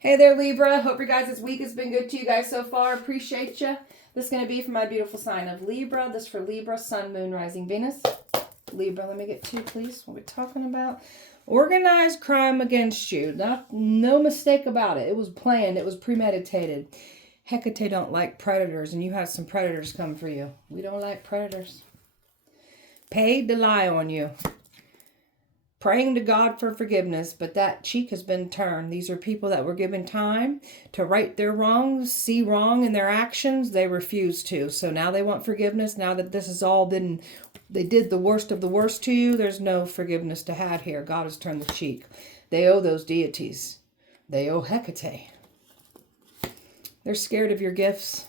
Hey there, Libra. Hope your guys' week has been good to you guys so far. Appreciate you. This is going to be for my beautiful sign of Libra. This for Libra, Sun, Moon, Rising, Venus. Libra, let me get two, please. What are we talking about? Organized crime against you. No mistake about it. It was planned. It was premeditated. Hecate don't like predators, and you have some predators come for you. We don't like predators. Paid to lie on you. Praying to God for forgiveness, but that cheek has been turned. These are people that were given time to right their wrongs, see wrong in their actions. They refuse to. So now they want forgiveness. Now that this has all been, they did the worst of the worst to you, there's no forgiveness to have here. God has turned the cheek. They owe those deities. They owe Hecate. They're scared of your gifts.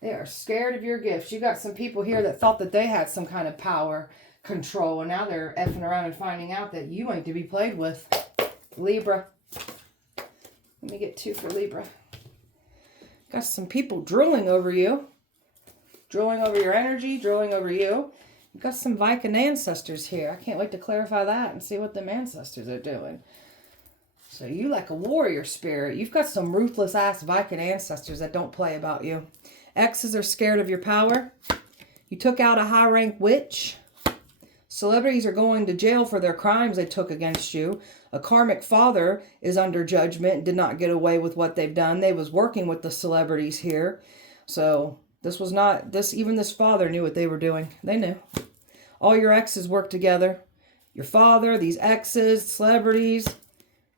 They are scared of your gifts. You got some people here that thought that they had some kind of power, control, and now they're effing around and finding out that you ain't to be played with. Libra. Let me get two for Libra. Got some people drooling over you. Drooling over your energy, drooling over you. You've got some Viking ancestors here. I can't wait to clarify that and see what them ancestors are doing. So you like a warrior spirit. You've got some ruthless ass Viking ancestors that don't play about you. Exes are scared of your power. You took out a high rank witch. Celebrities are going to jail for their crimes they took against you. A karmic father is under judgment and did not get away with what they've done. They was working with the celebrities here. So this was not, even this father knew what they were doing. They knew. All your exes worked together. Your father, these exes, celebrities,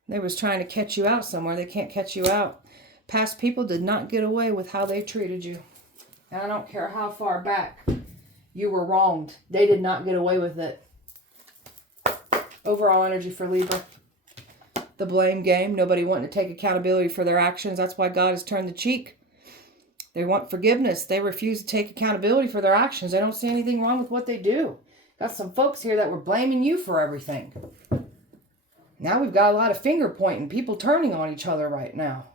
they was trying to catch you out somewhere. They can't catch you out. Past people did not get away with how they treated you. And I don't care how far back you were wronged. They did not get away with it. Overall energy for Libra. The blame game. Nobody wanting to take accountability for their actions. That's why God has turned the cheek. They want forgiveness. They refuse to take accountability for their actions. They don't see anything wrong with what they do. Got some folks here that were blaming you for everything. Now we've got a lot of finger pointing. People turning on each other right now.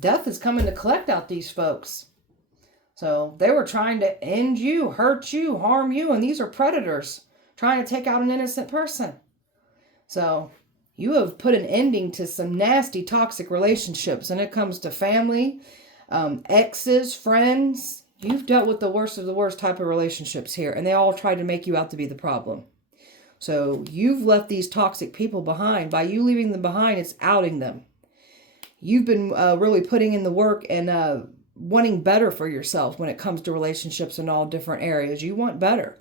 Death is coming to collect out these folks. So they were trying to end you, hurt you, harm you, and these are predators trying to take out an innocent person. So you have put an ending to some nasty toxic relationships, and it comes to family, exes, friends. You've dealt with the worst of the worst type of relationships here, and they all tried to make you out to be the problem. So you've left these toxic people behind. By you leaving them behind, it's outing them. You've been really putting in the work and wanting better for yourself when it comes to relationships in all different areas. You want better.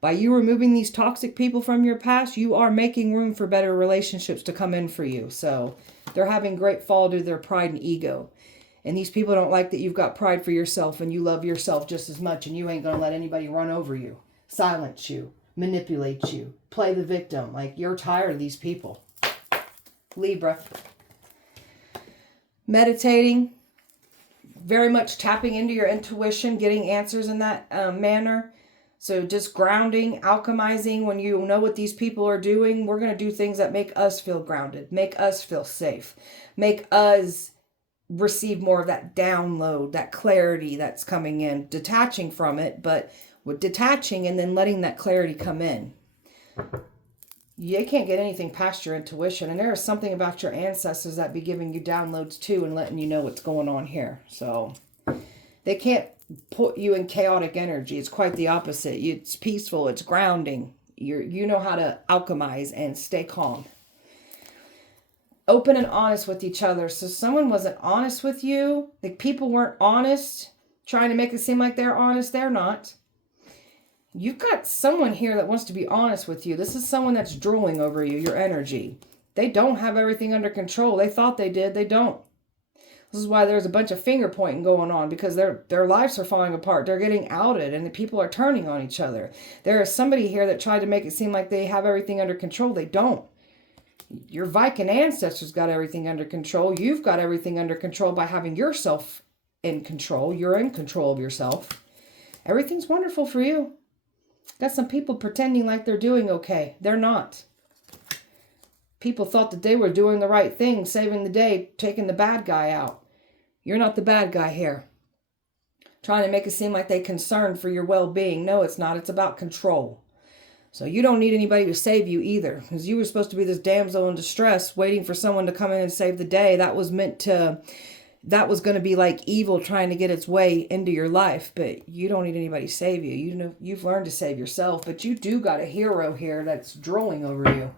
By you removing these toxic people from your past, you are making room for better relationships to come in for you. So they're having great fall to their pride and ego. And these people don't like that you've got pride for yourself and you love yourself just as much, and you ain't going to let anybody run over you, silence you, manipulate you, play the victim. Like, you're tired of these people. Libra. Meditating. Very much tapping into your intuition, getting answers in that manner. So just grounding, alchemizing. When you know what these people are doing, we're going to do things that make us feel grounded, make us feel safe, make us receive more of that download, that clarity that's coming in, detaching from it, but with detaching and then letting that clarity come in. You can't get anything past your intuition. And there is something about your ancestors that be giving you downloads too and letting you know what's going on here. So they can't put you in chaotic energy. It's quite the opposite. It's peaceful. It's grounding. You know how to alchemize and stay calm. Open and honest with each other. So someone wasn't honest with you. Like, people weren't honest, trying to make it seem like they're honest. They're not. You've got someone here that wants to be honest with you. This is someone that's drooling over you, your energy. They don't have everything under control. They thought they did. They don't. This is why there's a bunch of finger pointing going on, because their lives are falling apart. They're getting outed and the people are turning on each other. There is somebody here that tried to make it seem like they have everything under control. They don't. Your Viking ancestors got everything under control. You've got everything under control by having yourself in control. You're in control of yourself. Everything's wonderful for you. Got some people pretending like they're doing okay. They're not. People thought that they were doing the right thing, saving the day, taking the bad guy out. You're not the bad guy here. Trying to make it seem like they're concerned for your well-being. No, it's not. It's about control. So you don't need anybody to save you either, because you were supposed to be this damsel in distress waiting for someone to come in and save the day. That was going to be like evil trying to get its way into your life, but you don't need anybody to save you. You know, you've learned to save yourself, but you do got a hero here that's drooling over you.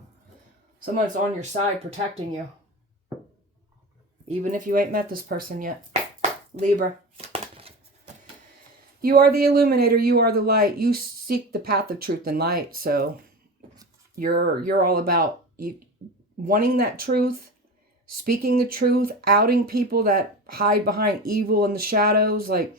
Someone's on your side protecting you. Even if you ain't met this person yet. Libra. You are the illuminator. You are the light. You seek the path of truth and light. So you're all about you wanting that truth, speaking the truth, outing people that hide behind evil in the shadows. Like,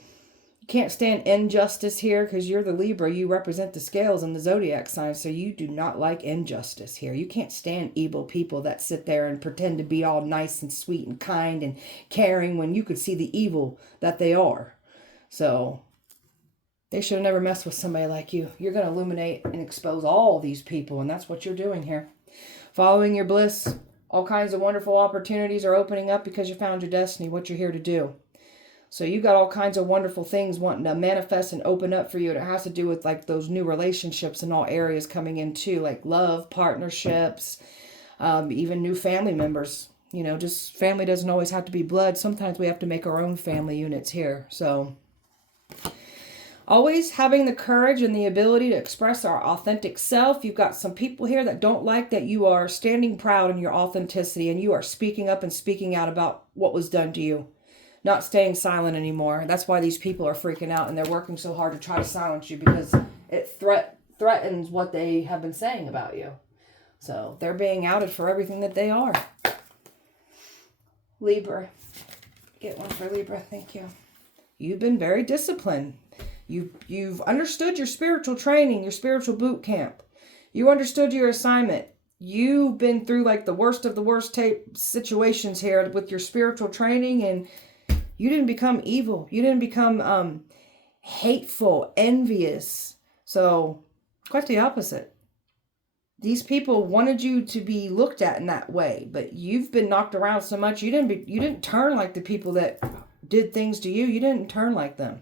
you can't stand injustice here because you're the Libra. You represent the scales and the zodiac sign. So you do not like injustice here. You can't stand evil people that sit there and pretend to be all nice and sweet and kind and caring when you could see the evil that they are. So they should have never messed with somebody like you. You're going to illuminate and expose all these people, and that's what you're doing here. Following your bliss, all kinds of wonderful opportunities are opening up because you found your destiny, what you're here to do. So you got all kinds of wonderful things wanting to manifest and open up for you. And it has to do with like those new relationships in all areas coming in too, like love, partnerships, even new family members. You know, just family doesn't always have to be blood. Sometimes we have to make our own family units here. So always having the courage and the ability to express our authentic self. You've got some people here that don't like that you are standing proud in your authenticity and you are speaking up and speaking out about what was done to you. Not staying silent anymore. That's why these people are freaking out and they're working so hard to try to silence you, because it threatens what they have been saying about you. So they're being outed for everything that they are. Libra. Get one for Libra. Thank you. You've been very disciplined. You've understood your spiritual training, your spiritual boot camp. You understood your assignment. You've been through like the worst of the worst situations here with your spiritual training, and you didn't become evil. You didn't become hateful, envious. So quite the opposite. These people wanted you to be looked at in that way, but you've been knocked around so much you didn't turn like the people that did things to you. You didn't turn like them.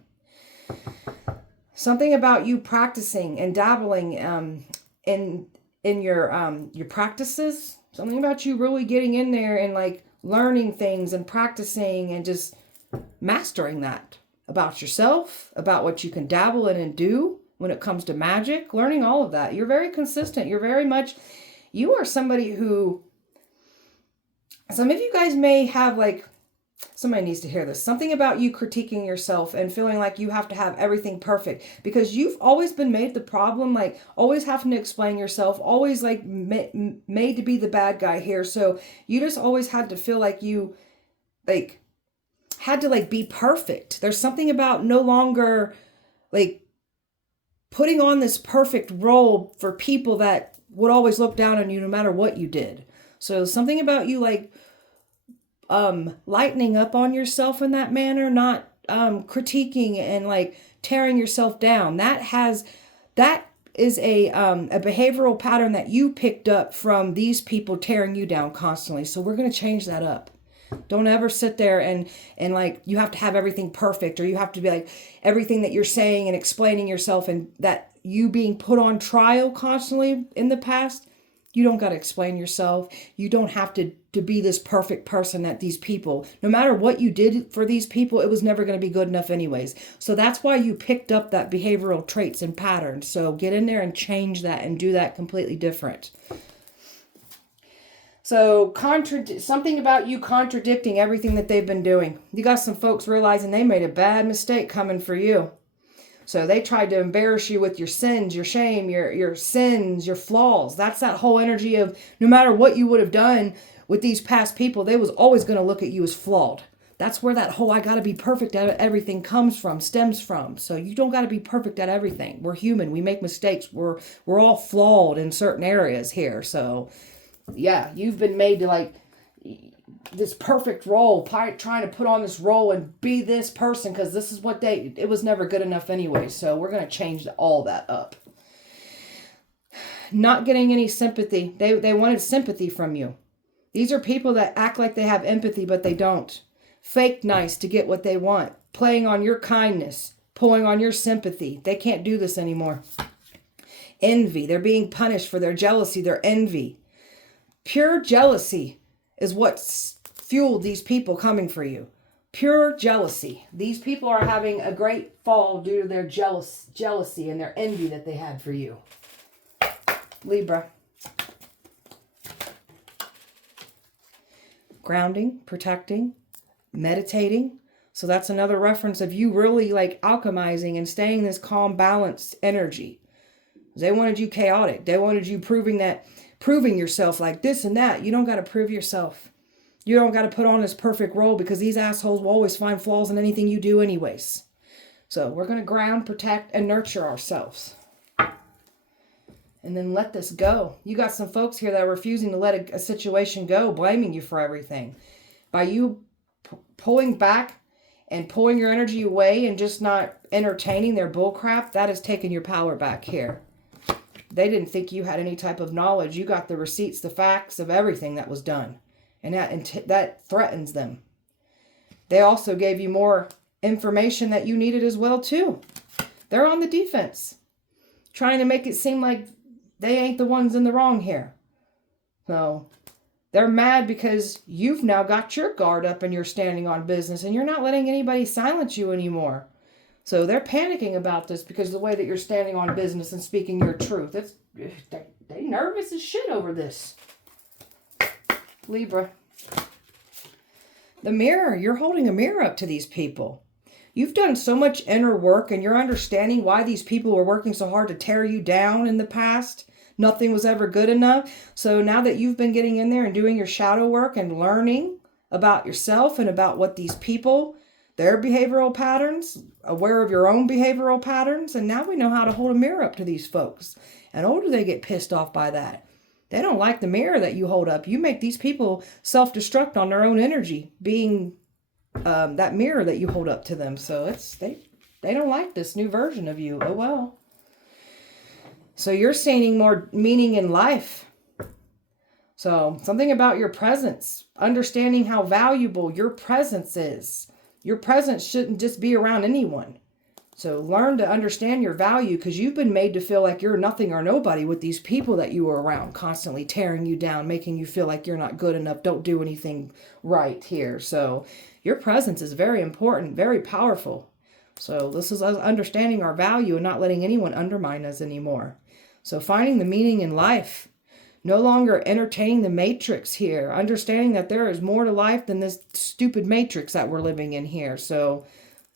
Something about you practicing and dabbling in your practices. Something about you really getting in there and like learning things and practicing and just mastering that about yourself, about what you can dabble in and do when it comes to magic, learning all of that. You're very consistent. You are somebody who, some of you guys may have like, somebody needs to hear this. Something about you critiquing yourself and feeling like you have to have everything perfect, because you've always been made the problem, like always having to explain yourself, always like made to be the bad guy here. So you just always had to feel like you like had to like be perfect. There's something about no longer like putting on this perfect role for people that would always look down on you no matter what you did. So something about you like lightening up on yourself in that manner, not critiquing and like tearing yourself down. That is a behavioral pattern that you picked up from these people tearing you down constantly. So we're going to change that up. Don't ever sit there and like you have to have everything perfect, or you have to be like everything that you're saying and explaining yourself, and that you being put on trial constantly in the past. You don't got to explain yourself. You don't have to be this perfect person that these people, no matter what you did for these people, it was never going to be good enough anyways. So that's why you picked up that behavioral traits and patterns. So get in there and change that and do that completely different. So something about you contradicting everything that they've been doing. You got some folks realizing they made a bad mistake coming for you. So they tried to embarrass you with your sins, your shame, your sins, your flaws. That's that whole energy of no matter what you would have done with these past people, they was always going to look at you as flawed. That's where that whole I got to be perfect at everything stems from. So you don't got to be perfect at everything. We're human. We make mistakes. We're all flawed in certain areas here. So yeah, you've been made to like this perfect role, trying to put on this role and be this person because this is what it was never good enough anyway. So we're going to change all that up. Not getting any sympathy. They wanted sympathy from you. These are people that act like they have empathy, but they don't. Fake nice to get what they want. Playing on your kindness. Pulling on your sympathy. They can't do this anymore. Envy. They're being punished for their jealousy, their envy. Pure jealousy is what's fueled these people coming for you. Pure jealousy. These people are having a great fall due to their jealousy and their envy that they had for you. Libra. Grounding, protecting, meditating. So that's another reference of you really like alchemizing and staying in this calm, balanced energy. They wanted you chaotic. They wanted you proving yourself like this and that. You don't got to prove yourself. You don't got to put on this perfect role because these assholes will always find flaws in anything you do anyways. So we're going to ground, protect, and nurture ourselves. And then let this go. You got some folks here that are refusing to let a situation go, blaming you for everything. By you pulling back and pulling your energy away and just not entertaining their bullcrap, that is taking your power back here. They didn't think you had any type of knowledge. You got the receipts, the facts of everything that was done. And that threatens them. They also gave you more information that you needed as well, too. They're on the defense. Trying to make it seem like they ain't the ones in the wrong here. So they're mad because you've now got your guard up and you're standing on business and you're not letting anybody silence you anymore. So they're panicking about this because of the way that you're standing on business and speaking your truth. They nervous as shit over this. Libra. The mirror. You're holding a mirror up to these people. You've done so much inner work and you're understanding why these people were working so hard to tear you down in the past. Nothing was ever good enough. So now that you've been getting in there and doing your shadow work and learning about yourself and about what these people, their behavioral patterns, aware of your own behavioral patterns, and now we know how to hold a mirror up to these folks. And oh, do they get pissed off by that. They don't like the mirror that you hold up. You make these people self-destruct on their own energy, being that mirror that you hold up to them. So they don't like this new version of you. Oh, well. So you're seeing more meaning in life. So something about your presence, understanding how valuable your presence is. Your presence shouldn't just be around anyone. So learn to understand your value because you've been made to feel like you're nothing or nobody with these people that you were around, constantly tearing you down, making you feel like you're not good enough, don't do anything right here. So your presence is very important, very powerful. So this is us understanding our value and not letting anyone undermine us anymore. So finding the meaning in life, no longer entertaining the matrix here, understanding that there is more to life than this stupid matrix that we're living in here. So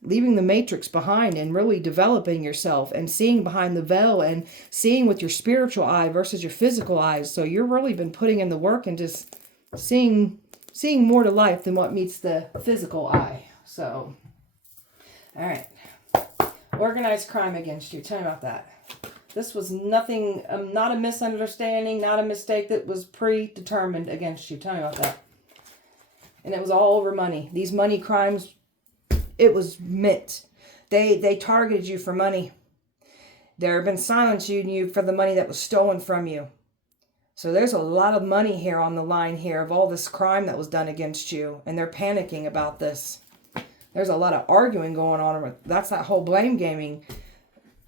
leaving the matrix behind and really developing yourself and seeing behind the veil and seeing with your spiritual eye versus your physical eyes. So you've really been putting in the work and just seeing more to life than what meets the physical eye. So, all right. Organized crime against you. Tell me about that. This was nothing, not a misunderstanding, not a mistake that was predetermined against you. Tell me about that. And it was all over money. These money crimes, it was meant. They targeted you for money. There have been silencing you for the money that was stolen from you. So there's a lot of money here on the line here of all this crime that was done against you. And they're panicking about this. There's a lot of arguing going on. That's that whole blame gaming.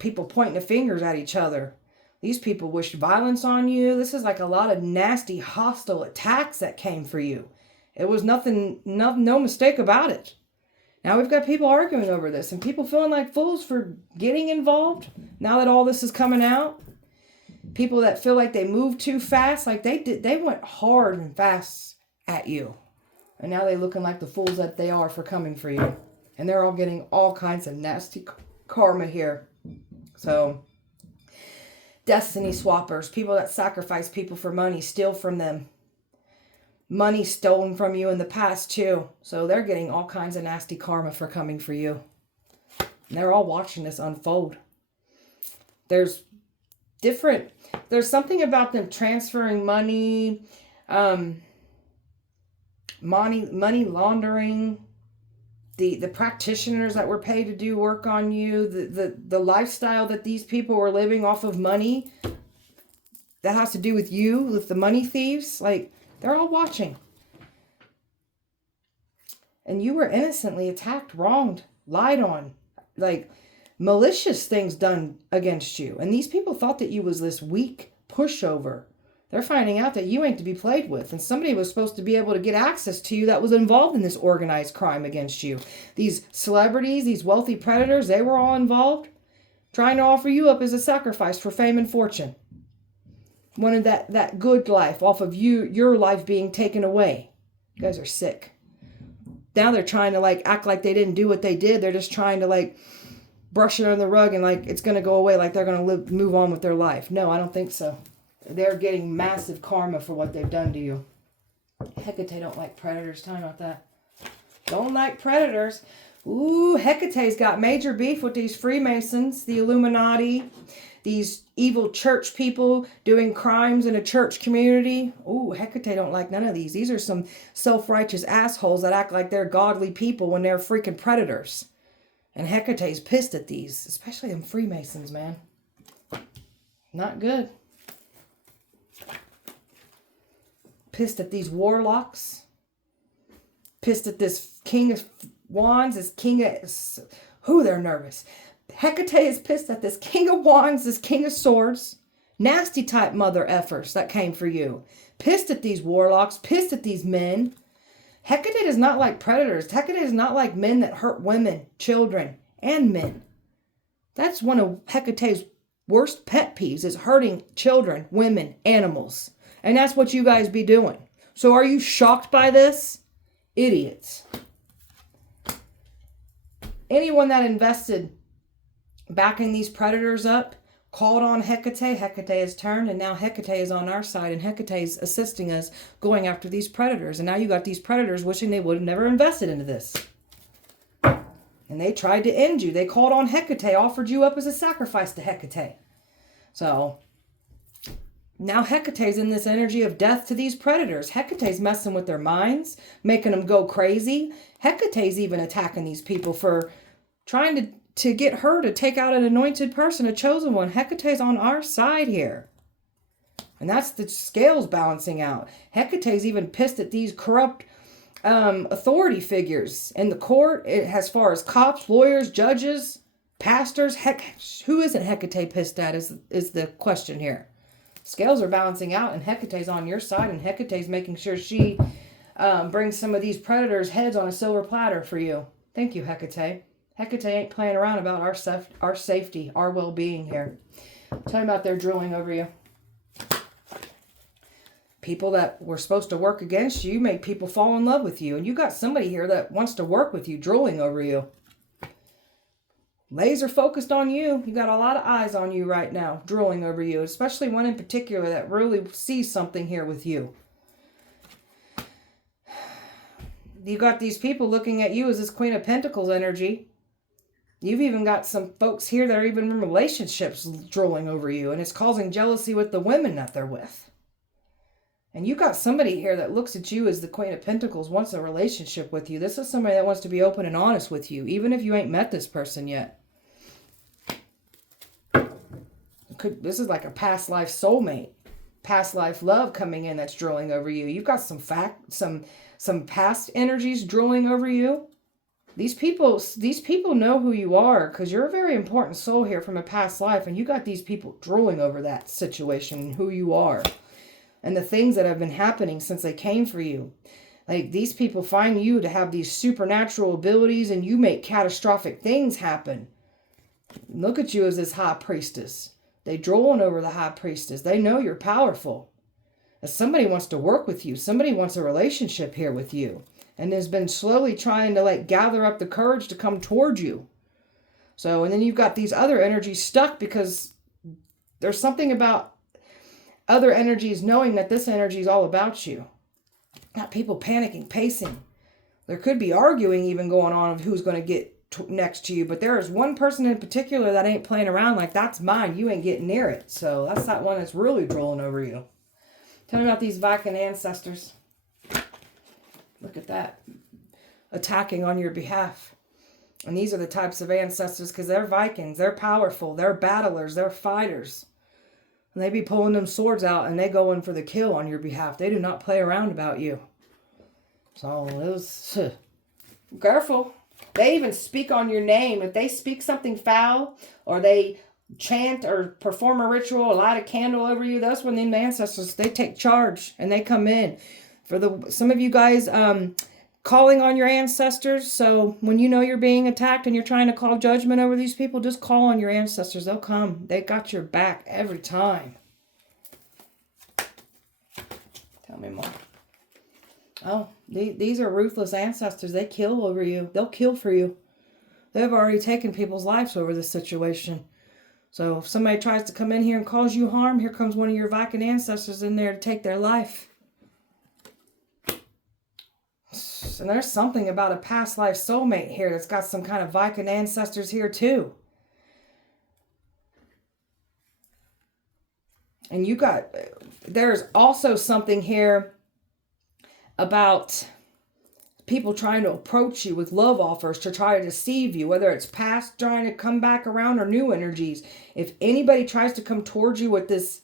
People pointing the fingers at each other. These people wished violence on you. This is like a lot of nasty, hostile attacks that came for you. It was nothing, no mistake about it. Now we've got people arguing over this and people feeling like fools for getting involved now that all this is coming out. People that feel like they moved too fast, like they went hard and fast at you. And now they're looking like the fools that they are for coming for you. And they're all getting all kinds of nasty karma here. So, destiny swappers, people that sacrifice people for money, steal from them. Money stolen from you in the past too. So they're getting all kinds of nasty karma for coming for you. And they're all watching this unfold. There's something about them transferring money, money laundering, the practitioners that were paid to do work on you, the lifestyle that these people were living off of money that has to do with you, with the money thieves, like they're all watching. And you were innocently attacked, wronged, lied on. Like malicious things done against you. And these people thought that you was this weak pushover. They're finding out that you ain't to be played with. And somebody was supposed to be able to get access to you that was involved in this organized crime against you. These celebrities, these wealthy predators, they were all involved, trying to offer you up as a sacrifice for fame and fortune. Wanted that good life off of you, your life being taken away. You guys are sick. Now they're trying to like act like they didn't do what they did. They're just trying to like brush it under the rug and like it's going to go away, like they're going to move on with their life. No, I don't think so. They're getting massive karma for what they've done to you. Hecate don't like predators. Tell me about that. Don't like predators. Ooh, Hecate's got major beef with these Freemasons, the Illuminati, these evil church people doing crimes in a church community. Ooh, Hecate don't like none of these. These are some self-righteous assholes that act like they're godly people when they're freaking predators. And Hecate's pissed at these, especially them Freemasons, man. Not good. Pissed at these warlocks. Pissed at this King of Wands, this King of... they're nervous. Hecate is pissed at this King of Wands, this King of Swords. Nasty type mother effers that came for you. Pissed at these warlocks. Pissed at these men. Hecate is not like predators. Hecate is not like men that hurt women, children, and men. That's one of Hecate's worst pet peeves, is hurting children, women, animals. And that's what you guys be doing. So are you shocked by this? Idiots. Anyone that invested backing these predators up, called on Hecate. Hecate has turned, and now Hecate is on our side, and Hecate is assisting us going after these predators. And now you got these predators wishing they would have never invested into this. And they tried to end you. They called on Hecate, offered you up as a sacrifice to Hecate. So now Hecate's in this energy of death to these predators. Hecate's messing with their minds, making them go crazy. Hecate's even attacking these people for trying to get her to take out an anointed person, a chosen one. Hecate's on our side here. And that's the scales balancing out. Hecate's even pissed at these corrupt authority figures in the court, as far as cops, lawyers, judges, pastors. Who isn't Hecate pissed at is the question here. Scales are balancing out, and Hecate's on your side, and Hecate's making sure she brings some of these predators' heads on a silver platter for you. Thank you, Hecate. Hecate ain't playing around about our safety, our well-being here. Tell me about their drooling over you. People that were supposed to work against you make people fall in love with you. And you got somebody here that wants to work with you, drooling over you. Laser focused on you. You got a lot of eyes on you right now, drooling over you. Especially one in particular that really sees something here with you. You got these people looking at you as this Queen of Pentacles energy. You've even got some folks here that are even in relationships drooling over you. And it's causing jealousy with the women that they're with. And you got somebody here that looks at you as the Queen of Pentacles, wants a relationship with you. This is somebody that wants to be open and honest with you, even if you ain't met this person yet. This is like a past life soulmate, past life love coming in that's drooling over you. You've got some past energies drooling over you. These people know who you are, because you're a very important soul here from a past life, and you got these people drooling over that situation, who you are. And the things that have been happening since they came for you. Like, these people find you to have these supernatural abilities, and you make catastrophic things happen. Look at you as this high priestess. They drooling over the high priestess. They know you're powerful. As somebody wants to work with you. Somebody wants a relationship here with you. And has been slowly trying to like gather up the courage to come towards you. So, and then you've got these other energies stuck because there's something about other energies knowing that this energy is all about you. Not people panicking, pacing. There could be arguing even going on of who's going to get next to you. But there is one person in particular that ain't playing around like, that's mine. You ain't getting near it. So that's that one that's really drooling over you. Tell me about these Viking ancestors. Look at that. Attacking on your behalf. And these are the types of ancestors because they're Vikings. They're powerful. They're battlers. They're fighters. And they be pulling them swords out and they go in for the kill on your behalf. They do not play around about you. So it was... Careful. They even speak on your name. If they speak something foul or they chant or perform a ritual or light a candle over you, that's when the ancestors, they take charge and they come in. For some of you guys, calling on your ancestors. So when you know you're being attacked and you're trying to call judgment over these people, just call on your ancestors. They'll come. They got your back every time. Tell me more. Oh, these are ruthless ancestors. They kill over you. They'll kill for you. They've already taken people's lives over this situation. So if somebody tries to come in here and cause you harm, here comes one of your Viking ancestors in there to take their life. And there's something about a past life soulmate here that's got some kind of Viking ancestors here too. And there's also something here about people trying to approach you with love offers to try to deceive you, whether it's past trying to come back around or new energies. If anybody tries to come towards you with this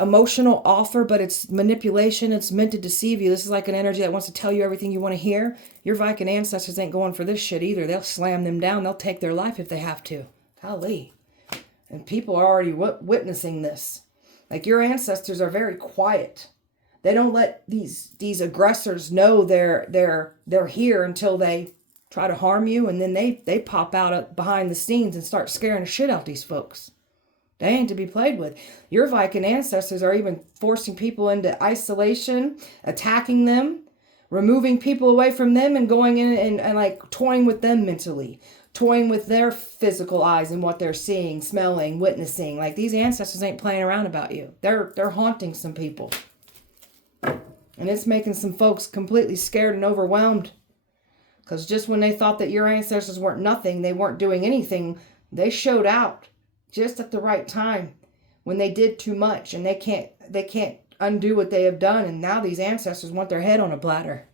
emotional offer, but it's manipulation, it's meant to deceive you. This is like an energy that wants to tell you everything you want to hear. Your Viking ancestors ain't going for this shit either. They'll slam them down. They'll take their life if they have to. Golly. And people are already witnessing this. Like, your ancestors are very quiet. They don't let these aggressors know they're here until they try to harm you, and then they pop out behind the scenes and start scaring the shit out these folks. They ain't to be played with. Your Viking ancestors are even forcing people into isolation, attacking them, removing people away from them, and going in and like toying with them mentally, toying with their physical eyes and what they're seeing, smelling, witnessing. Like, these ancestors ain't playing around about you. They're haunting some people. And it's making some folks completely scared and overwhelmed. Because just when they thought that your ancestors weren't nothing, they weren't doing anything, they showed out just at the right time when they did too much, and they can't undo what they have done. And now these ancestors want their head on a platter.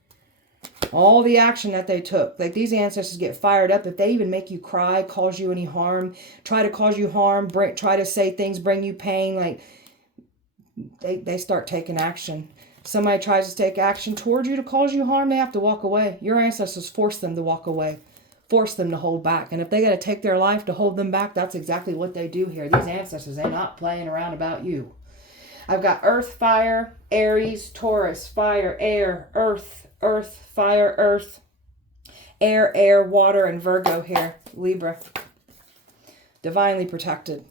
All the action that they took, like, these ancestors get fired up if they even make you cry, cause you any harm, try to cause you harm, try to say things, bring you pain. Like, they start taking action. Somebody tries to take action towards you to cause you harm, they have to walk away. Your ancestors force them to walk away, force them to hold back. And if they got to take their life to hold them back, that's exactly what they do here. These ancestors, they're not playing around about you. I've got Earth, Fire, Aries, Taurus, Fire, Air, Earth, Earth, Fire, Earth, Air, Water, and Virgo here. Libra. Divinely protected.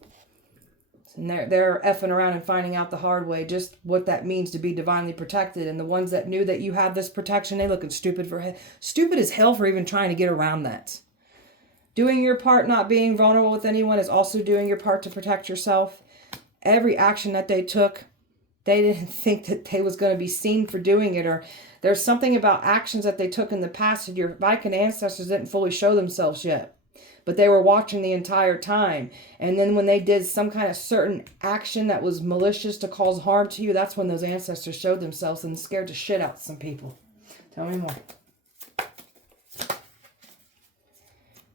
And they're effing around and finding out the hard way just what that means to be divinely protected. And the ones that knew that you have this protection, they looking stupid as hell for even trying to get around that. Doing your part, not being vulnerable with anyone, is also doing your part to protect yourself. Every action that they took, they didn't think that they was going to be seen for doing it. Or there's something about actions that they took in the past that your Viking ancestors didn't fully show themselves yet. But they were watching the entire time. And then when they did some kind of certain action that was malicious to cause harm to you, that's when those ancestors showed themselves and scared the shit out of some people. Tell me more.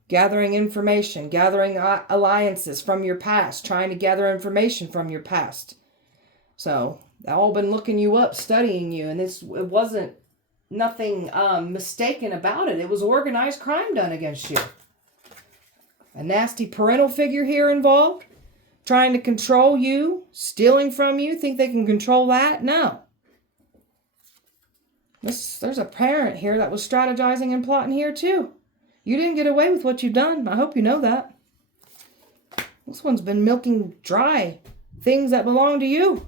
Gathering information, gathering alliances from your past, trying to gather information from your past. So they've all been looking you up, studying you, and it wasn't nothing mistaken about it. It was organized crime done against you. A nasty parental figure here involved, trying to control you, stealing from you. Think they can control that? No. There's a parent here that was strategizing and plotting here too. You didn't get away with what you've done. I hope you know that. This one's been milking dry things that belong to you.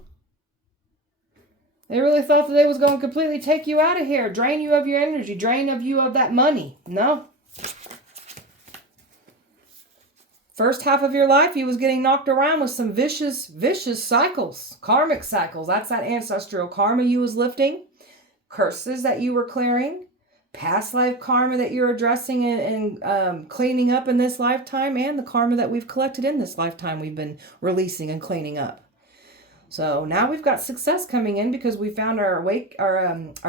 They really thought that they was going to completely take you out of here, drain you of your energy, drain of you of that money. No. First half of your life, you was getting knocked around with some vicious cycles, karmic cycles. That's that ancestral karma you was lifting, curses that you were clearing, past life karma that you're addressing and cleaning up in this lifetime, and the karma that we've collected in this lifetime we've been releasing and cleaning up. So now we've got success coming in because we found our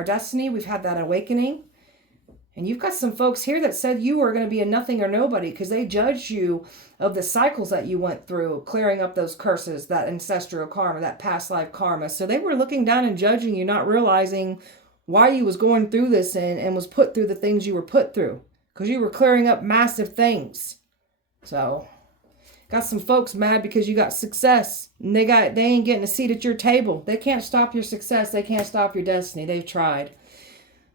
destiny. We've had that awakening. And you've got some folks here that said you were going to be a nothing or nobody because they judged you of the cycles that you went through, clearing up those curses, that ancestral karma, that past life karma. So they were looking down and judging you, not realizing why you was going through this and was put through the things you were put through. because you were clearing up massive things. So, got some folks mad because you got success, and they ain't getting a seat at your table. They can't stop your success. They can't stop your destiny. They've tried.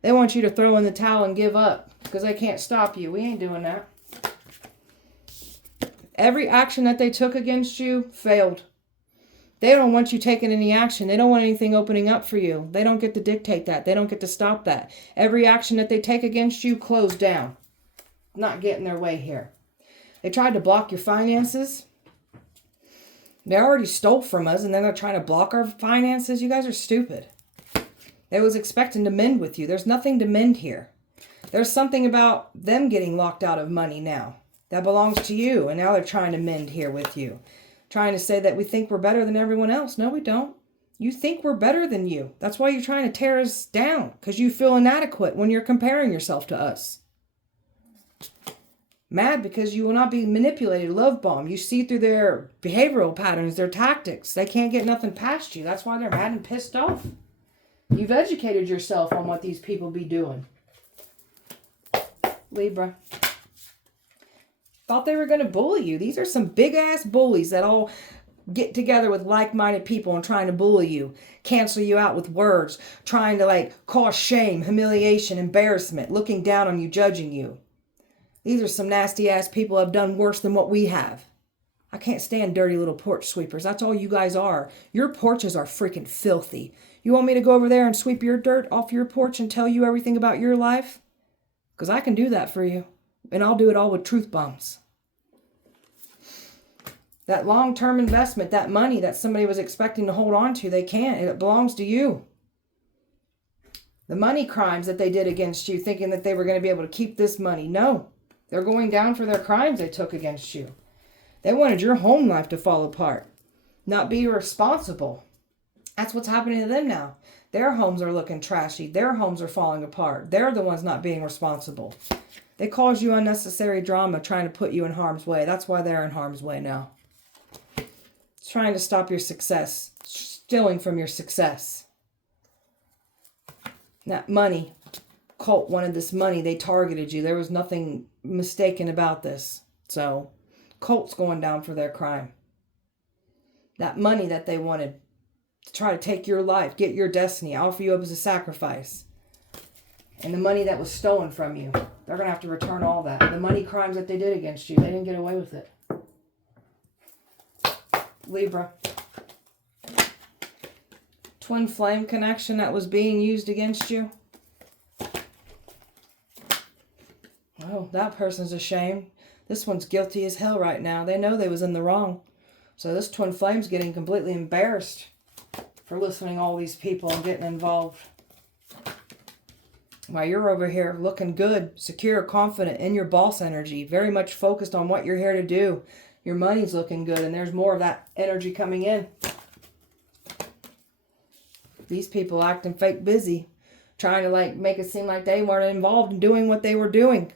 They want you to throw in the towel and give up because they can't stop you. We ain't doing that. Every action that they took against you failed. They don't want you taking any action. They don't want anything opening up for you. They don't get to dictate that. They don't get to stop that. Every action that they take against you, closed down. Not getting their way here. They tried to block your finances. They already stole from us, and then they're trying to block our finances. You guys are stupid. They was expecting to mend with you. There's nothing to mend here. There's something about them getting locked out of money now. That belongs to you, and now they're trying to mend here with you. Trying to say that we think we're better than everyone else. No, we don't. You think we're better than you. That's why you're trying to tear us down, because you feel inadequate when you're comparing yourself to us. Mad because you will not be manipulated, love bomb. You see through their behavioral patterns, their tactics. They can't get nothing past you. That's why they're mad and pissed off. You've educated yourself on what these people be doing. Libra. Thought they were going to bully you. These are some big-ass bullies that all get together with like-minded people and trying to bully you, cancel you out with words, trying to cause shame, humiliation, embarrassment, looking down on you, judging you. These are some nasty-ass people who have done worse than what we have. I can't stand dirty little porch sweepers. That's all you guys are. Your porches are freaking filthy. You want me to go over there and sweep your dirt off your porch and tell you everything about your life? Because I can do that for you. And I'll do it all with truth bombs. That long-term investment, that money that somebody was expecting to hold on to, they can't. It belongs to you. The money crimes that they did against you, thinking that they were going to be able to keep this money. No. They're going down for their crimes they took against you. They wanted your home life to fall apart. Not be responsible. That's what's happening to them now. Their homes are looking trashy. Their homes are falling apart. They're the ones not being responsible. They cause you unnecessary drama trying to put you in harm's way. That's why they're in harm's way now. It's trying to stop your success. Stealing from your success. That money. Cult wanted this money. They targeted you. There was nothing mistaken about this. So, cult's going down for their crime. That money that they wanted to try to take your life, get your destiny, offer you up as a sacrifice. And the money that was stolen from you. They're going to have to return all that. The money crimes that they did against you, they didn't get away with it. Libra. Twin flame connection that was being used against you. Oh, that person's ashamed. This one's guilty as hell right now. They know they was in the wrong. So this twin flame's getting completely embarrassed for listening to all these people and getting involved. While you're over here looking good, secure, confident, in your boss energy, very much focused on what you're here to do. Your money's looking good, and there's more of that energy coming in. These people acting fake busy, trying to make it seem like they weren't involved in doing what they were doing.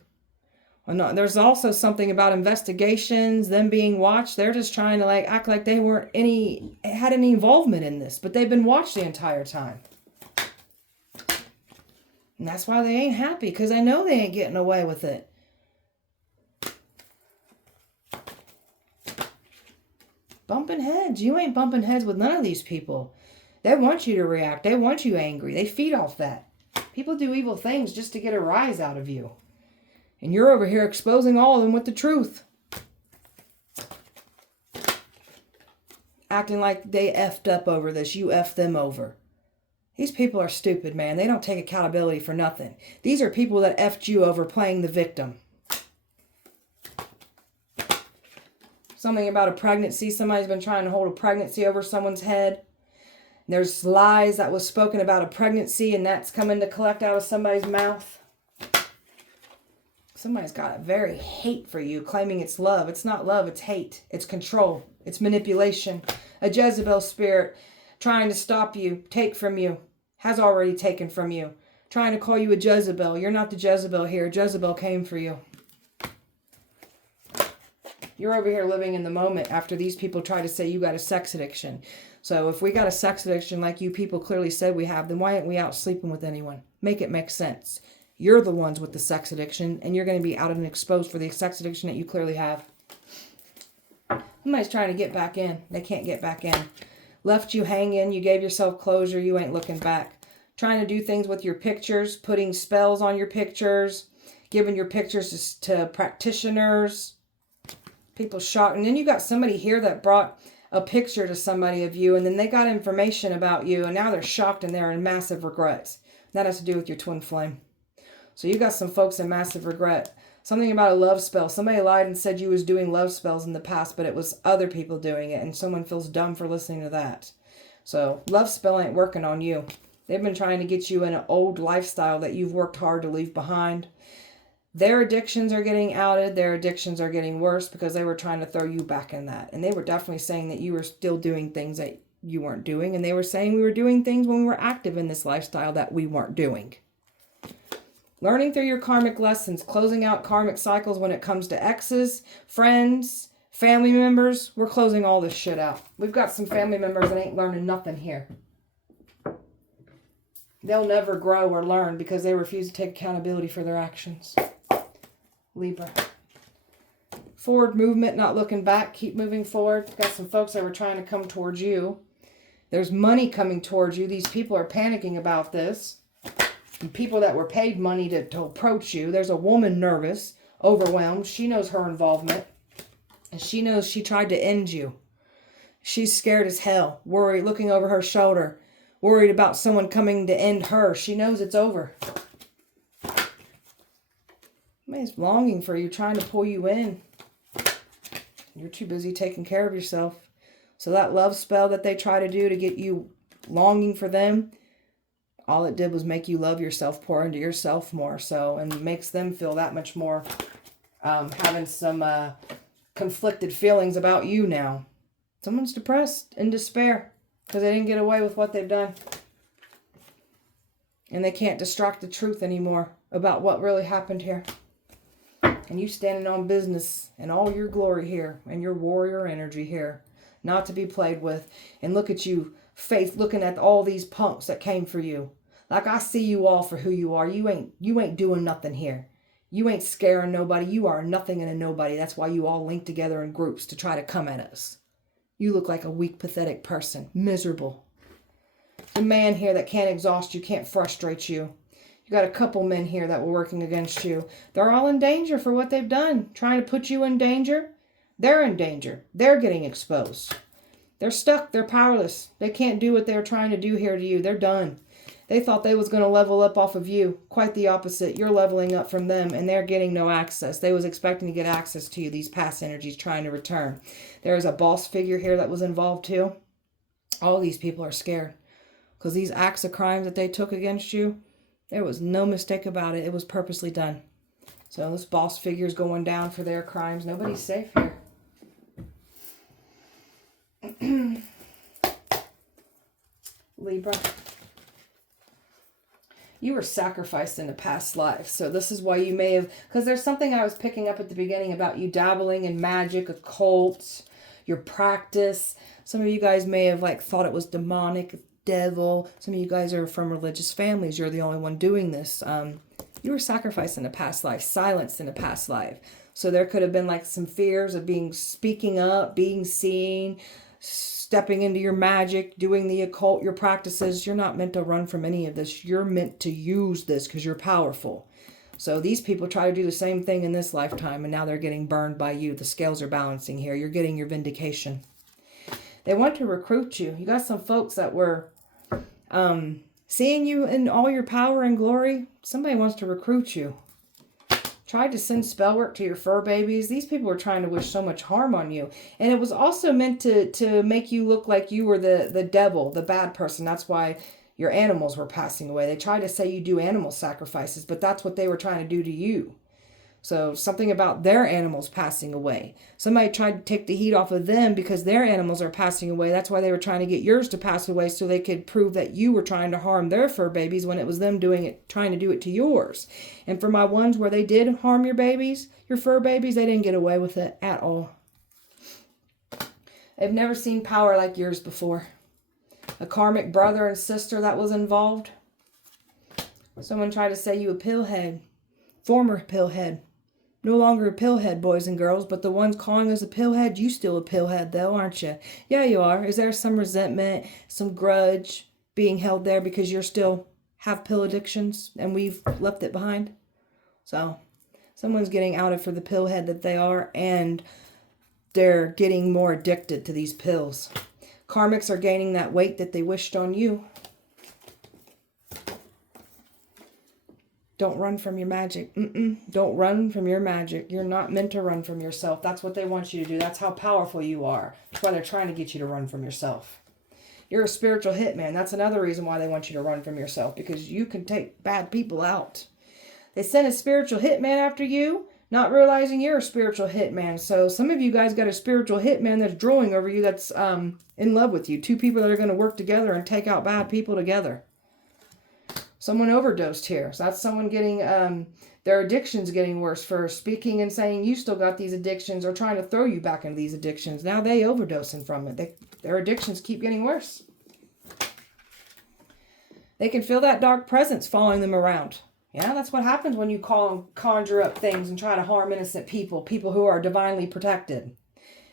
Well, no, there's also something about investigations, them being watched. They're just trying to act like they had any involvement in this, but they've been watched the entire time. And that's why they ain't happy, because they know they ain't getting away with it. Bumping heads. You ain't bumping heads with none of these people. They want you to react. They want you angry. They feed off that. People do evil things just to get a rise out of you. And you're over here exposing all of them with the truth. Acting like they effed up over this. You effed them over. These people are stupid, man. They don't take accountability for nothing. These are people that effed you over playing the victim. Something about a pregnancy. Somebody's been trying to hold a pregnancy over someone's head. There's lies that was spoken about a pregnancy, and that's coming to collect out of somebody's mouth. Somebody's got a very hate for you, claiming it's love. It's not love, it's hate. It's control. It's manipulation. A Jezebel spirit trying to stop you, take from you, has already taken from you. Trying to call you a Jezebel. You're not the Jezebel here. Jezebel came for you. You're over here living in the moment after these people try to say you got a sex addiction. So if we got a sex addiction like you people clearly said we have, then why aren't we out sleeping with anyone? Make it make sense. You're the ones with the sex addiction, and you're going to be out and exposed for the sex addiction that you clearly have. Somebody's trying to get back in. They can't get back in. Left you hanging. You gave yourself closure. You ain't looking back. Trying to do things with your pictures, putting spells on your pictures, giving your pictures to practitioners. People shocked. And then you got somebody here that brought a picture to somebody of you, and then they got information about you, and now they're shocked and they're in massive regrets. That has to do with your twin flame. So you got some folks in massive regret. Something about a love spell. Somebody lied and said you was doing love spells in the past, but it was other people doing it, and someone feels dumb for listening to that. So love spell ain't working on you. They've been trying to get you in an old lifestyle that you've worked hard to leave behind. Their addictions are getting outed. Their addictions are getting worse because they were trying to throw you back in that. And they were definitely saying that you were still doing things that you weren't doing. And they were saying we were doing things when we were active in this lifestyle that we weren't doing. Learning through your karmic lessons, closing out karmic cycles when it comes to exes, friends, family members. We're closing all this shit out. We've got some family members that ain't learning nothing here. They'll never grow or learn because they refuse to take accountability for their actions. Libra. Forward movement, not looking back. Keep moving forward. Got some folks that were trying to come towards you. There's money coming towards you. These people are panicking about this. And people that were paid money to approach you. There's a woman nervous, overwhelmed. She knows her involvement. And she knows she tried to end you. She's scared as hell. Worried, looking over her shoulder. Worried about someone coming to end her. She knows it's over. Somebody's longing for you, trying to pull you in. You're too busy taking care of yourself. So that love spell that they try to do to get you longing for them, all it did was make you love yourself, pour into yourself more. So, and makes them feel that much more having some conflicted feelings about you now. Someone's depressed, in despair, because they didn't get away with what they've done. And they can't distract the truth anymore about what really happened here. And you standing on business and all your glory here and your warrior energy here, not to be played with. And look at you, Faith, looking at all these punks that came for you. Like, I see you all for who you are. You ain't doing nothing here. You ain't scaring nobody. You are nothing and a nobody. That's why you all link together in groups to try to come at us. You look like a weak, pathetic person. Miserable. A man here that can't exhaust you, can't frustrate you. You got a couple men here that were working against you. They're all in danger for what they've done. Trying to put you in danger. They're in danger. They're getting exposed. They're stuck. They're powerless. They can't do what they're trying to do here to you. They're done. They thought they was going to level up off of you. Quite the opposite. You're leveling up from them, and they're getting no access. They was expecting to get access to you, these past energies trying to return. There is a boss figure here that was involved too. All these people are scared because these acts of crimes that they took against you, there was no mistake about it. It was purposely done. So this boss figure is going down for their crimes. Nobody's safe here. Libra. You were sacrificed in a past life. So this is why you may have... Because there's something I was picking up at the beginning about you dabbling in magic, occult, your practice. Some of you guys may have thought it was demonic, devil. Some of you guys are from religious families. You're the only one doing this. You were sacrificed in a past life, silenced in a past life. So there could have been some fears of speaking up, being seen, stepping into your magic, doing the occult, your practices. You're not meant to run from any of this. You're meant to use this because you're powerful. So these people try to do the same thing in this lifetime, and now they're getting burned by you. The scales are balancing here. You're getting your vindication. They want to recruit you. You got some folks that were seeing you in all your power and glory. Somebody wants to recruit you. Tried to send spell work to your fur babies. These people were trying to wish so much harm on you. And it was also meant to make you look like you were the devil, the bad person. That's why your animals were passing away. They tried to say you do animal sacrifices, but that's what they were trying to do to you. So something about their animals passing away. Somebody tried to take the heat off of them because their animals are passing away. That's why they were trying to get yours to pass away so they could prove that you were trying to harm their fur babies when it was them doing it, trying to do it to yours. And for my ones where they did harm your babies, your fur babies, they didn't get away with it at all. They've never seen power like yours before. A karmic brother and sister that was involved. Someone tried to say you a pillhead. Former pillhead. No longer a pillhead, boys and girls, but the ones calling us a pillhead, you still a pillhead though, aren't you? Yeah, you are. Is there some resentment, some grudge being held there because you're still have pill addictions and we've left it behind? So, someone's getting outed for the pillhead that they are, and they're getting more addicted to these pills. Karmics are gaining that weight that they wished on you. Don't run from your magic. Don't run from your magic. You're not meant to run from yourself. That's what they want you to do. That's how powerful you are. That's why they're trying to get you to run from yourself. You're a spiritual hitman. That's another reason why they want you to run from yourself, because you can take bad people out. They sent a spiritual hitman after you, not realizing you're a spiritual hitman. So some of you guys got a spiritual hitman that's drooling over you, that's in love with you. Two people that are going to work together and take out bad people together. Someone overdosed here. So that's someone getting, their addictions getting worse for speaking and saying you still got these addictions, or trying to throw you back into these addictions. Now they overdosing from it. Their addictions keep getting worse. They can feel that dark presence following them around. Yeah, that's what happens when you conjure up things and try to harm innocent people, people who are divinely protected.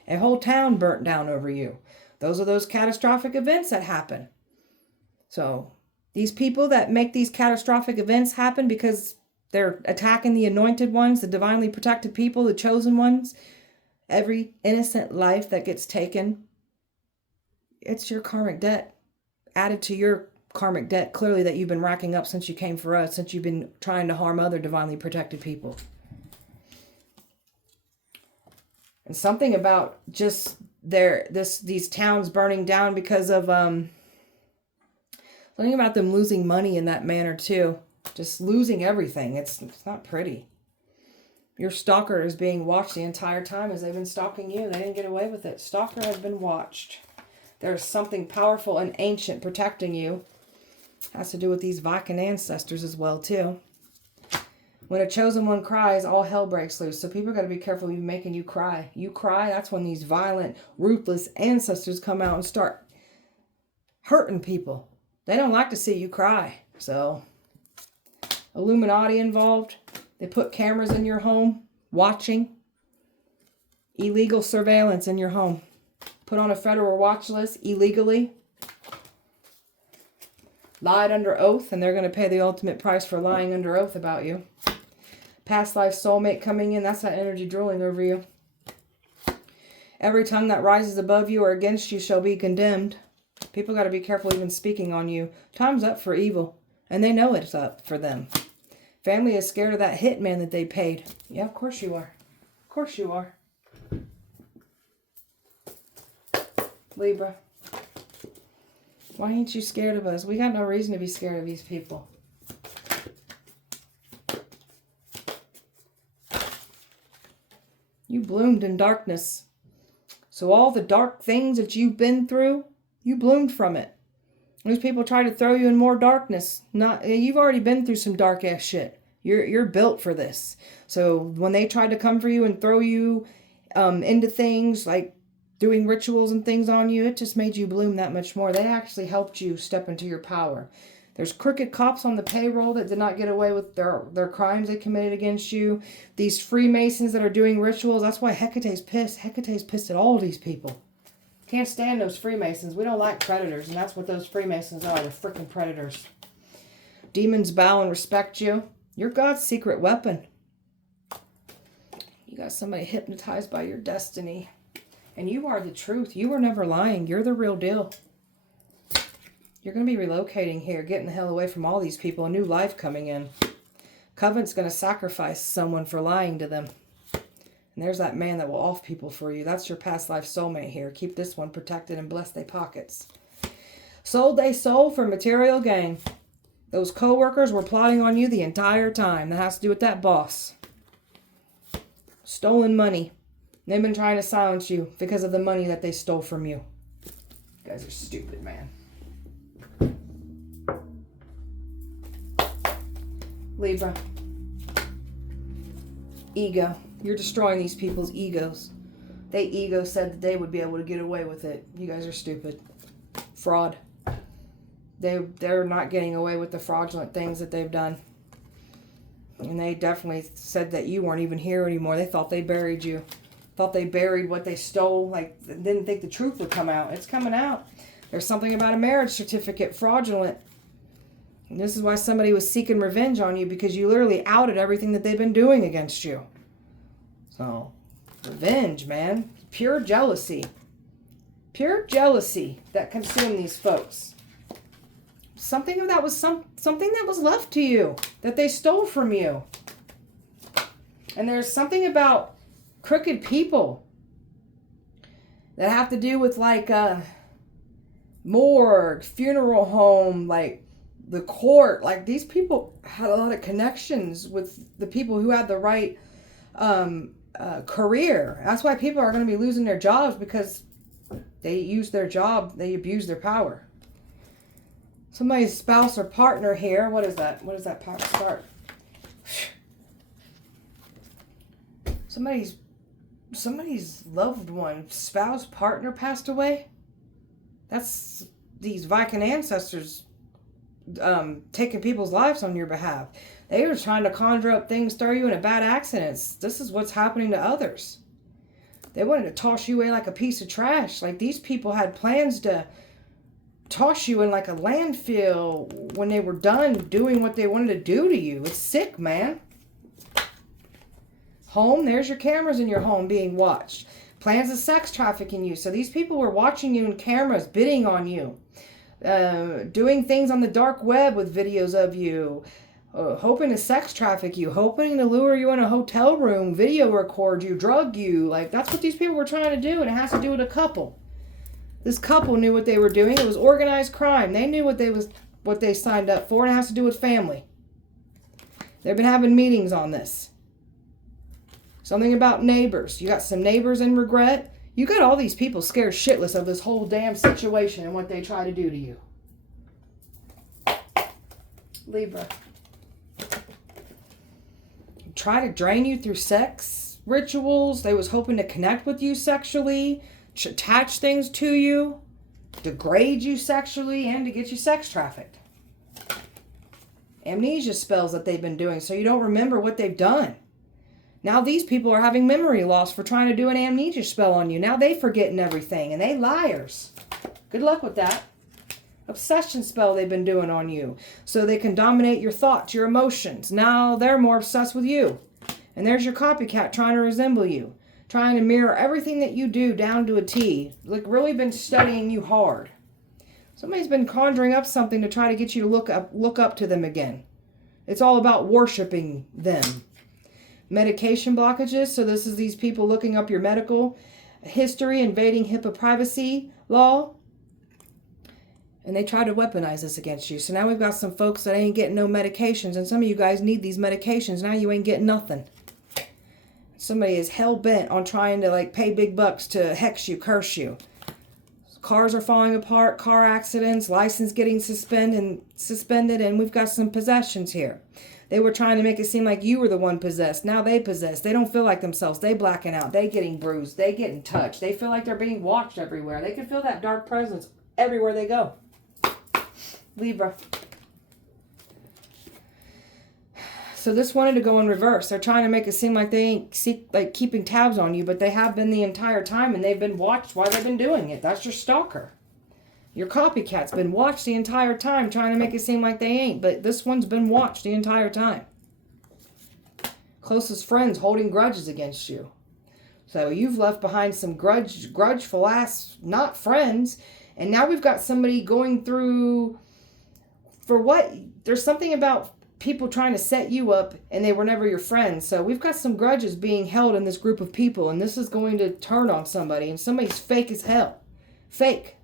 A whole town burnt down over you. Those are those catastrophic events that happen. So these people that make these catastrophic events happen because they're attacking the anointed ones, the divinely protected people, the chosen ones. Every innocent life that gets taken, it's your karmic debt added to your karmic debt, clearly, that you've been racking up since you came for us, since you've been trying to harm other divinely protected people. And something about just these towns burning down because of something about them losing money in that manner too. Just losing everything. It's not pretty. Your stalker is being watched the entire time as they've been stalking you. They didn't get away with it. Stalker has been watched. There's something powerful and ancient protecting you. Has to do with these Viking ancestors as well too. When a chosen one cries, all hell breaks loose. So people got to be careful of making you cry. You cry, that's when these violent, ruthless ancestors come out and start hurting people. They don't like to see you cry. So, Illuminati involved. They put cameras in your home, watching. Illegal surveillance in your home. Put on a federal watch list illegally. Lied under oath, and they're going to pay the ultimate price for lying under oath about you. Past life soulmate coming in. That's that energy drooling over you. Every tongue that rises above you or against you shall be condemned. People got to be careful even speaking on you. Time's up for evil, and they know it's up for them. Family is scared of that hitman that they paid. Yeah, of course you are. Of course you are. Libra. Why ain't you scared of us? We got no reason to be scared of these people. You bloomed in darkness. So all the dark things that you've been through, you bloomed from it. Those people try to throw you in more darkness. You've already been through some dark ass shit. You're built for this. So when they tried to come for you and throw you into things like doing rituals and things on you, it just made you bloom that much more. They actually helped you step into your power. There's crooked cops on the payroll that did not get away with their crimes they committed against you. These Freemasons that are doing rituals. That's why Hecate's pissed. Hecate's pissed at all these people. Can't stand those Freemasons. We don't like predators, and that's what those Freemasons are. They're freaking predators. Demons bow and respect you. You're God's secret weapon. You got somebody hypnotized by your destiny. And you are the truth. You were never lying. You're the real deal. You're going to be relocating here, getting the hell away from all these people. A new life coming in. Covenant's going to sacrifice someone for lying to them. And there's that man that will off people for you. That's your past life soulmate here. Keep this one protected and bless their pockets. Sold they soul for material gain. Those co-workers were plotting on you the entire time. That has to do with that boss. Stolen money. They've been trying to silence you because of the money that they stole from you. You guys are stupid, man. Libra. Ego. You're destroying these people's egos. They ego said that they would be able to get away with it. You guys are stupid. Fraud. they're not getting away with the fraudulent things that they've done. And they definitely said that you weren't even here anymore. They thought they buried you. Thought they buried what they stole. Like, didn't think the truth would come out. It's coming out. There's something about a marriage certificate, fraudulent. And this is why somebody was seeking revenge on you, because you literally outed everything that they've been doing against you. So, revenge, man. Pure jealousy. Pure jealousy that consumed these folks. Something that was something that was left to you, that they stole from you. And there's something about crooked people that have to do with like morgue, funeral home, like the court. Like these people had a lot of connections with the people who had the right career. That's why people are going to be losing their jobs, because they use their job, they abuse their power. Somebody's spouse or partner here. What is that? What does that part start? Somebody's loved one, spouse, partner passed away. That's these Viking ancestors taking people's lives on your behalf. They were trying to conjure up things, throw you in a bad accidents. This is what's happening to others. They wanted to toss you away like a piece of trash. Like these people had plans to toss you in like a landfill when they were done doing what they wanted to do to you. It's sick, man. Home, there's your cameras in your home being watched. Plans of sex trafficking you. So these people were watching you in cameras, bidding on you. Doing things on the dark web with videos of you. Hoping to sex traffic you. Hoping to lure you in a hotel room. Video record you. Drug you. Like that's what these people were trying to do. And it has to do with a couple. This couple knew what they were doing. It was organized crime. They knew what they signed up for, and it has to do with family. They've been having meetings on this. Something about neighbors. You got some neighbors in regret. You got all these people scared shitless of this whole damn situation and what they try to do to you. Libra. Try to drain you through sex rituals. They was hoping to connect with you sexually. Attach things to you, degrade you sexually, and to get you sex trafficked. Amnesia spells that they've been doing, so you don't remember what they've done. Now these people are having memory loss for trying to do an amnesia spell on you. Now they forgetting everything, and they liars. Good luck with that. Obsession spell they've been doing on you, so they can dominate your thoughts, your emotions. Now they're more obsessed with you. And there's your copycat trying to resemble you. Trying to mirror everything that you do down to a T. Like really been studying you hard. Somebody's been conjuring up something to try to get you to look up to them again. It's all about worshiping them. Medication blockages. So this is these people looking up your medical history, invading HIPAA privacy law. And they try to weaponize this against you. So now we've got some folks that ain't getting no medications. And some of you guys need these medications. Now you ain't getting nothing. Somebody is hell-bent on trying to like pay big bucks to hex you, curse you. Cars are falling apart, car accidents, license getting suspended, and we've got some possessions here. They were trying to make it seem like you were the one possessed. Now they possess. They don't feel like themselves. They blacking out. They getting bruised. They getting touched. They feel like they're being watched everywhere. They can feel that dark presence everywhere they go. Libra. So this wanted to go in reverse. They're trying to make it seem like they ain't keeping tabs on you, but they have been the entire time, and they've been watched while they've been doing it. That's your stalker. Your copycat's been watched the entire time, trying to make it seem like they ain't, but this one's been watched the entire time. Closest friends holding grudges against you. So you've left behind some grudgeful ass, not friends, and now we've got somebody going through, for what? There's something about people trying to set you up, and they were never your friends. So we've got some grudges being held in this group of people, and this is going to turn on somebody, and somebody's fake as hell. Fake.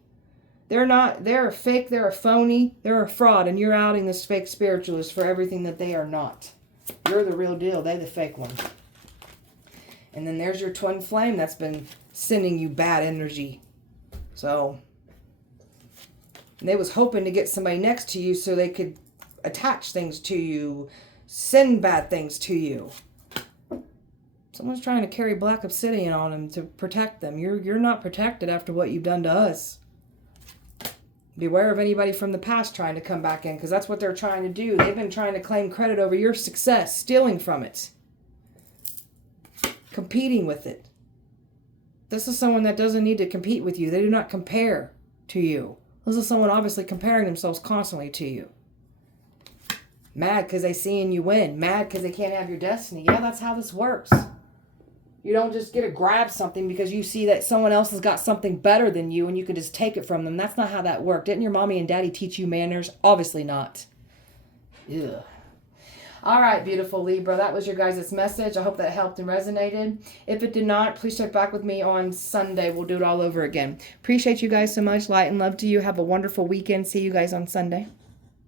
They're fake, they're a phony, they're a fraud, and you're outing this fake spiritualist for everything that they are not. You're the real deal, they're the fake one. And then there's your twin flame that's been sending you bad energy. So they was hoping to get somebody next to you so they could attach things to you, send bad things to you. Someone's trying to carry black obsidian on them to protect them. You're not protected after what you've done to us. Beware of anybody from the past trying to come back in, because that's what they're trying to do. They've been trying to claim credit over your success, stealing from it, competing with it. This is someone that doesn't need to compete with you. They do not compare to you. This is someone obviously comparing themselves constantly to you. Mad because they seeing you win. Mad because they can't have your destiny. Yeah, that's how this works. You don't just get to grab something because you see that someone else has got something better than you and you can just take it from them. That's not how that worked. Didn't your mommy and daddy teach you manners? Obviously not. Ugh. All right, beautiful Libra. That was your guys' message. I hope that helped and resonated. If it did not, please check back with me on Sunday. We'll do it all over again. Appreciate you guys so much. Light and love to you. Have a wonderful weekend. See you guys on Sunday.